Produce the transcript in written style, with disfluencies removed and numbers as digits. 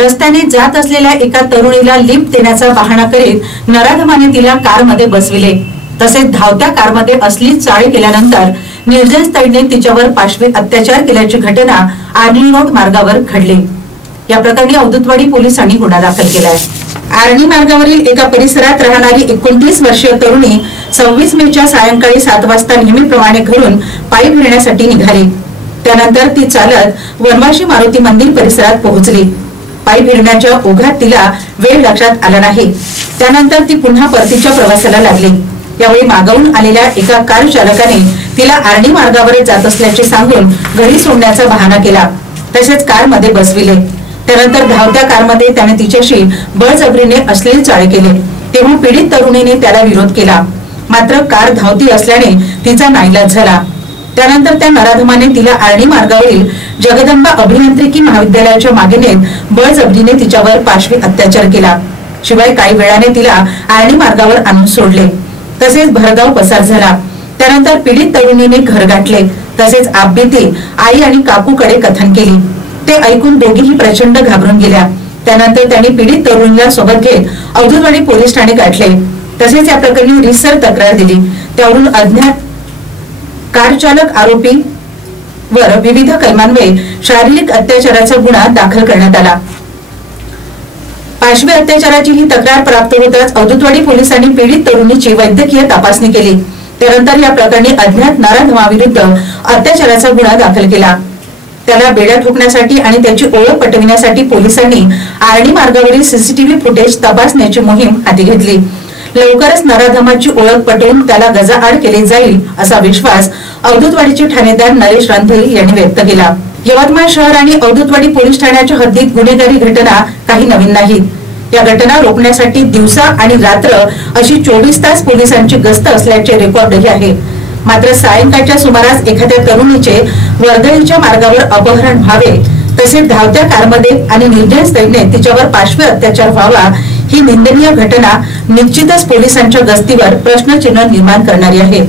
रस्त्याने जात असलेल्या एका तरुणीला लिफ्ट देण्याचा बहाणा करीत नराधमाने तिला कारमध्ये बसविले। तसेच धावत्या कारमध्ये असली चाळे केल्यानंतर निर्दयी तैडने तिच्यावर पाशवी अत्याचार केल्याची घटना आर्णी रोड मार्गावर घडली। या प्रकरणी अवधूतवाडी पोलिसांनी गुन्हा दाखल केलाय। आर्णी मार्गावरील एका परिसरात राहणारी 29 वर्षीय तरुणी 26 मेच्या सायंकाळी 7 वाजता नेहमीप्रमाणे घरून पायी फिरण्यासाठी निघाली। त्यानंतर ती चालत वनवाशी मारुती मंदिर परिसरात पोहोचली। पायी फिरण्याच्या ओघात तिला वेळ लक्षात आला नाही। त्यानंतर ती पुन्हा परतीच्या प्रवासाला लागली। यावेळी मागवून आलेल्या एका कार चालकाने तिला आर्णी मार्गावर जात असल्याचे सांगून घरी सोडण्याचा बहाणा केला। तसेच कारमध्ये बसविले। त्यानंतर धावत्या कारमध्ये त्याने तिच्याशी बळजबरीने अश्लील चाळे केले। तेव्हा पीडित तरुणीने त्याला विरोध केला, मात्र कार धावती असल्याने तिचा नाईलाज झाला। त्यानंतर त्या नराधमाने तिला आर्णी मार्गावरील जगदंबा अभियांत्रिकी महाविद्यालयाच्या मागे नेत बळजबरीने तिच्यावर पाशवी अत्याचार केला। शिवाय काही वेळाने तिला आर्णी मार्गावर आणून सोडले। तसेच भरधाव पसार झाला। त्यानंतर पीडित तरुणीने घर गाठले। तसेच आपबीती आई आणि काकूकडे कथन केली। ते ऐकून दोघीही प्रचंड घाबरून गेल्या। त्यानंतर त्यांनी पीडित तरुणीला सोबत घेत अवधूतवाडी पोलीस ठाणे गाठले। तसेच या प्रकरणी रितसर तक्रार दिली। त्यावरून अज्ञात कार चालक आरोपी वर विविध कलमान्वये शारीरिक अत्याचाराचा गुन्हा दाखल करण्यात आला। पाशवी अत्याचाराची ही तक्रार प्राप्त होताच अवधूतवाडी पोलिसांनी पीडित तरुणीची वैद्यकीय तपासणी केली। त्यानंतर या प्रकरणी अज्ञात नराधमाविरुद्ध अत्याचाराचा गुन्हा दाखल केला। त्याला बेड्या ठोकण्यासाठी आणि त्याची ओळख पटविण्यासाठी पोलिसांनी आर्णी मार्गावरील सीसीटीव्ही फुटेज तपासण्याची मोहीम हाती घेतली। लवकरच नराधमाची ओळख पटवून त्याला गजाआड केले जाईल असा विश्वास अवधूतवाडीचे ठाणेदार नरेश रणधीर यांनी व्यक्त केला। यवतमाळ शहर आणि अवधूतवाडी पोलीस ठाण्याच्या हद्दीत गुन्हेगारी घटना काही नवीन नाहीत। या घटना रोखण्यासाठी दिवसा आणि रात्र अशी 24 तास पोलिसांची गस्त असल्याचे रेकॉर्डही आहे। मात्र सायंकाळच्या सुमारास एखाद्या तरुणीचे वर्दळीच्या मार्गावर अपहरण व्हावे, तसेच धावत्या कारमध्ये आणि निर्दयी तैडने तिच्यावर पाशवी अत्याचार व्हावा, ही निंदनीय घटना निश्चितच पोलिसांच्या गस्तीवर प्रश्नचिन्ह निर्माण करणारी आहे।